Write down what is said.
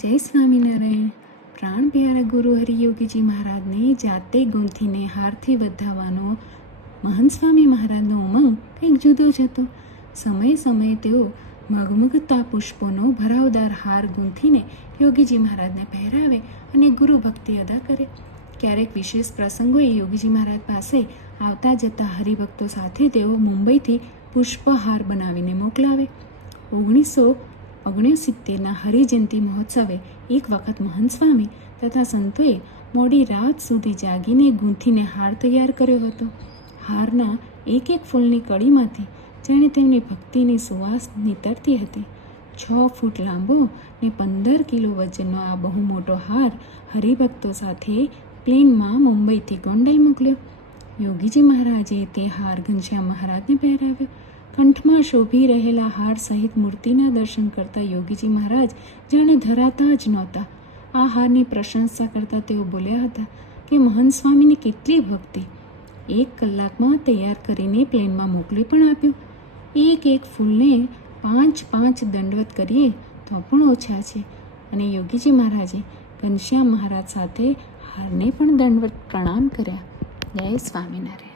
જય સ્વામિનારાયણ. પ્રાણ પ્યારા ગુરુ હરિયોગીજી મહારાજને જાતે ગૂંથીને હારથી વધાવવાનો મહંત સ્વામી મહારાજનો ઉમંગ કંઈક જુદો જ હતો. સમયે સમયે તેઓ મગમગતા પુષ્પોનો ભરાવદાર હાર ગૂંથીને યોગીજી મહારાજને પહેરાવે અને ગુરુ ભક્તિ અદા કરે. ક્યારેક વિશેષ પ્રસંગોએ યોગીજી મહારાજ પાસે આવતા જતા હરિભક્તો સાથે તેઓ મુંબઈથી પુષ્પહાર બનાવીને મોકલાવે. 1969ના હરિજયંતિ મહોત્સવે એક વખત મહંત સ્વામી તથા સંતોએ મોડી રાત સુધી જાગીને ગૂંથીને હાર તૈયાર કર્યો હતો. હારના એક એક ફૂલની કડીમાંથી જાણે તેમની ભક્તિની સુવાસ નીતરતી હતી. 6 ફૂટ લાંબો ને 15 કિલો વજનનો આ બહુ મોટો હાર હરિભક્તો સાથે પ્લેનમાં મુંબઈથી ગોંડલ મોકલ્યો. યોગીજી મહારાજે તે હાર ઘનશ્યામ મહારાજને પહેરાવ્યો. કંઠમાં શોભી રહેલા હાર સહિત મૂર્તિના દર્શન કરતા યોગીજી મહારાજ જાણે ધરાતા જ નહોતા. આ હારની પ્રશંસા કરતા તેઓ બોલ્યા હતા કે મહંત સ્વામીની કેટલી ભક્તિ! 1 કલાકમાં તૈયાર કરીને પ્લેનમાં મોકલી પણ આપ્યું. એક ફૂલને 5 દંડવત કરીએ તો પણ ઓછા છે. અને યોગીજી મહારાજે ઘનશ્યામ મહારાજ સાથે હારને પણ દંડવત પ્રણામ કર્યા. જય સ્વામિનારાયણ.